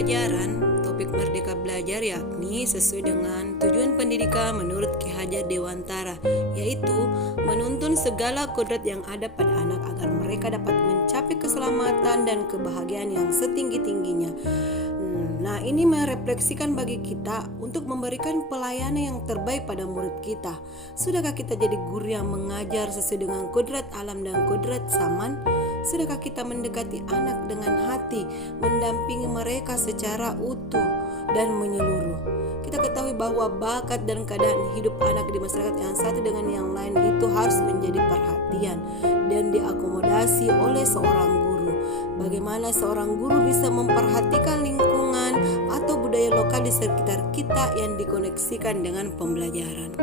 pembelajaran, topik Merdeka Belajar yakni sesuai dengan tujuan pendidikan menurut Ki Hajar Dewantara, yaitu menuntun segala kodrat yang ada pada anak agar mereka dapat mencapai keselamatan dan kebahagiaan yang setinggi-tingginya. Nah, ini merefleksikan bagi kita untuk memberikan pelayanan yang terbaik pada murid kita. Sudahkah kita jadi guru yang mengajar sesuai dengan kodrat alam dan kodrat zaman? Sudahkah kita mendekati anak dengan hati, mendampingi mereka secara utuh dan menyeluruh? Kita ketahui bahwa bakat dan keadaan hidup anak di masyarakat yang satu dengan yang lain itu harus menjadi perhatian dan diakomodasi oleh seorang guru. Bagaimana seorang guru bisa memperhatikan lingkungan atau budaya lokal di sekitar kita yang dikoneksikan dengan pembelajaran.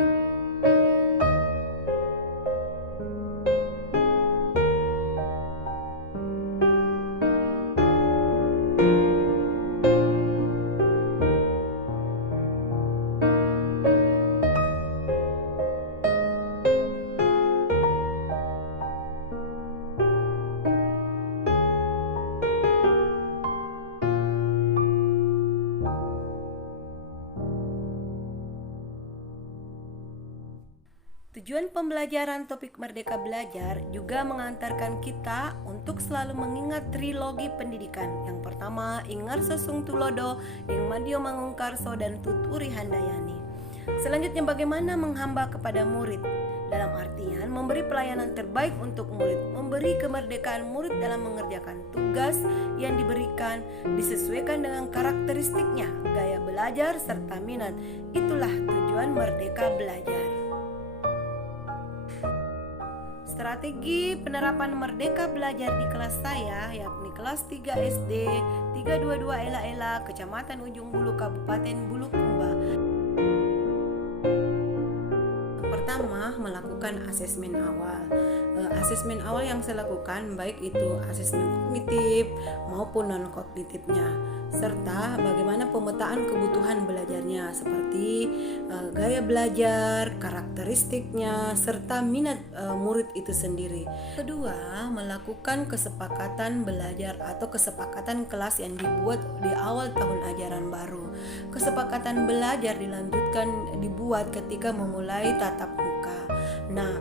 Tujuan pembelajaran topik Merdeka Belajar juga mengantarkan kita untuk selalu mengingat trilogi pendidikan. Yang pertama, Ingarso Sung Tulodo, Ing Madio Mangungkarso, dan Tuturi Handayani. Selanjutnya, bagaimana menghamba kepada murid? Dalam artian memberi pelayanan terbaik untuk murid, memberi kemerdekaan murid dalam mengerjakan tugas yang diberikan, disesuaikan dengan karakteristiknya, gaya belajar, serta minat. Itulah tujuan Merdeka Belajar. Strategi penerapan Merdeka Belajar di kelas saya, yakni kelas 3 SD 322 Ela-Ela, Kecamatan Ujung Bulu, Kabupaten Bulukumba. Pertama, melakukan asesmen awal. Asesmen awal yang saya lakukan baik itu asesmen kognitif maupun non kognitifnya, serta bagaimana pemetaan kebutuhan belajarnya seperti gaya belajar, karakteristiknya, serta minat murid itu sendiri. Kedua, melakukan kesepakatan belajar atau kesepakatan kelas yang dibuat di awal tahun ajaran baru. Kesepakatan belajar dibuat ketika memulai tatap muka. Nah,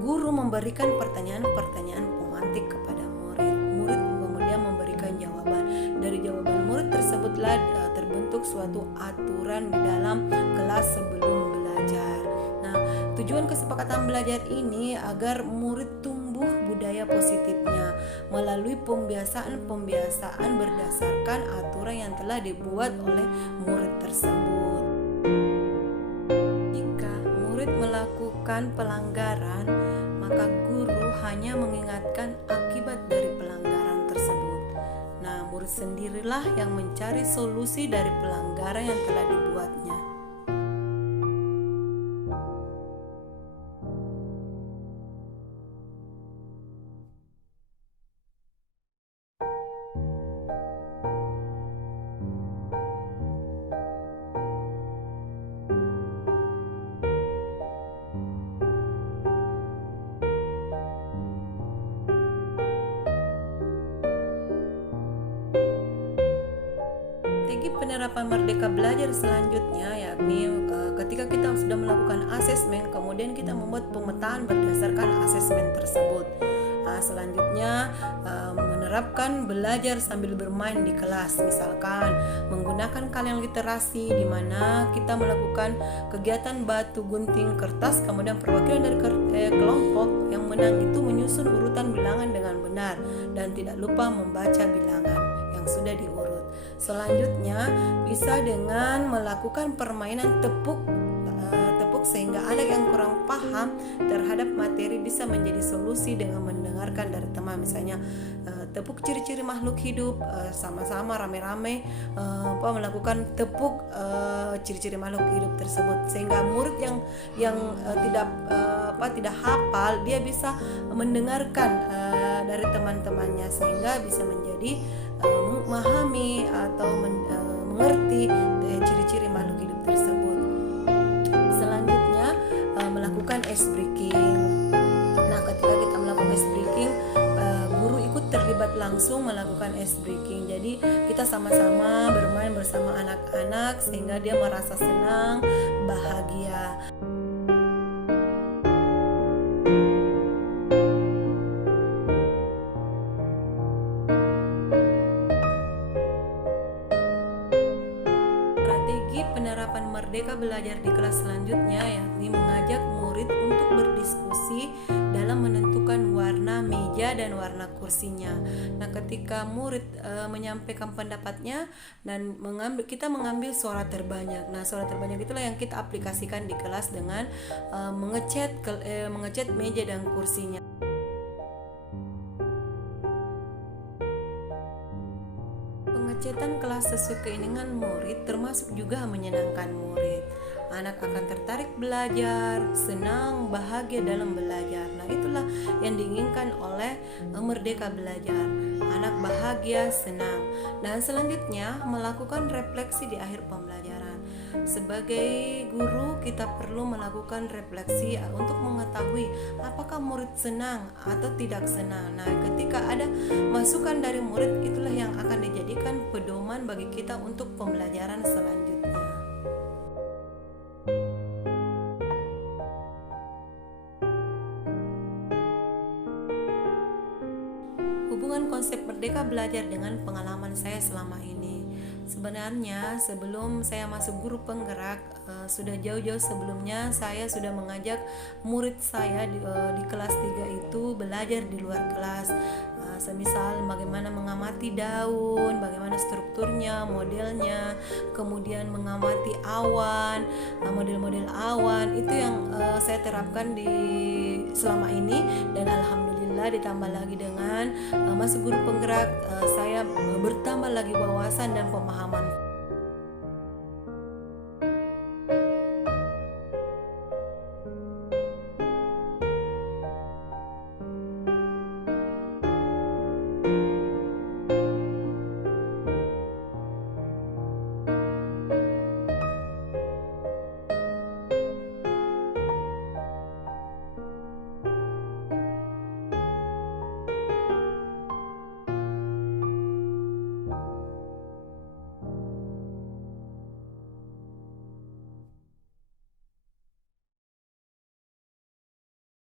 guru memberikan pertanyaan-pertanyaan pemantik kepada murid. Murid kemudian memberikan jawaban. Dari jawaban murid tersebutlah terbentuk suatu aturan di dalam kelas sebelum belajar. Nah, tujuan kesepakatan belajar ini agar murid tumbuh budaya positifnya melalui pembiasaan berdasarkan aturan yang telah dibuat oleh murid tersebut. Jika murid melakukan pelanggaran, maka guru hanya mengingatkan akibat dari pelanggaran tersebut. Nah, murid sendirilah yang mencari solusi dari pelanggaran yang telah dibuatnya. Strategi penerapan Merdeka Belajar selanjutnya yakni ketika kita sudah melakukan asesmen, kemudian kita membuat pemetaan berdasarkan asesmen tersebut. Selanjutnya menerapkan belajar sambil bermain di kelas, misalkan menggunakan kalian literasi di mana kita melakukan kegiatan batu gunting kertas, kemudian perwakilan dari kelompok yang menang itu menyusun urutan bilangan dengan benar dan tidak lupa membaca bilangan yang sudah diurut. Selanjutnya bisa dengan melakukan permainan tepuk sehingga anak yang kurang paham terhadap materi bisa menjadi solusi dengan mendengarkan dari teman. Misalnya tepuk ciri-ciri makhluk hidup, sama-sama rame-rame melakukan tepuk ciri-ciri makhluk hidup tersebut, sehingga murid yang tidak hafal dia bisa mendengarkan dari teman-temannya sehingga bisa menjadi memahami atau mengerti ciri-ciri makhluk hidup tersebut. Selanjutnya melakukan ice breaking. Nah, ketika kita melakukan ice breaking, guru ikut terlibat langsung langsung melakukan ice breaking. Jadi kita sama-sama bermain bersama anak-anak sehingga dia merasa senang, bahagia. Strategi penerapan Merdeka Belajar di kelas selanjutnya yakni mengajak murid untuk berdiskusi dalam menentukan warna meja dan warna kursinya. Nah, ketika murid menyampaikan pendapatnya dan kita mengambil suara terbanyak. Nah, suara terbanyak itulah yang kita aplikasikan di kelas dengan mengecat meja dan kursinya. Pengecetan kelas sesuai keinginan murid termasuk juga menyenangkan murid. Anak akan tertarik belajar, senang, bahagia dalam belajar. Nah, itulah yang diinginkan oleh Merdeka Belajar. Anak bahagia, senang. Dan selanjutnya melakukan refleksi di akhir pembelajaran. Sebagai guru, kita perlu melakukan refleksi untuk mengetahui apakah murid senang atau tidak senang. Nah, ketika ada masukan dari murid, itulah yang akan dijadikan pedoman bagi kita untuk pembelajaran selanjutnya. Hubungan konsep Merdeka Belajar dengan pengalaman saya selama ini. Sebenarnya sebelum saya masuk guru penggerak, sudah jauh-jauh sebelumnya saya sudah mengajak murid saya di kelas 3 itu belajar di luar kelas. Semisal bagaimana mengamati daun, bagaimana strukturnya, modelnya, kemudian mengamati awan, model-model awan, itu yang saya terapkan selama ini, dan alhamdulillah ditambah lagi dengan masuk guru penggerak, saya bertambah lagi wawasan dan pemahaman.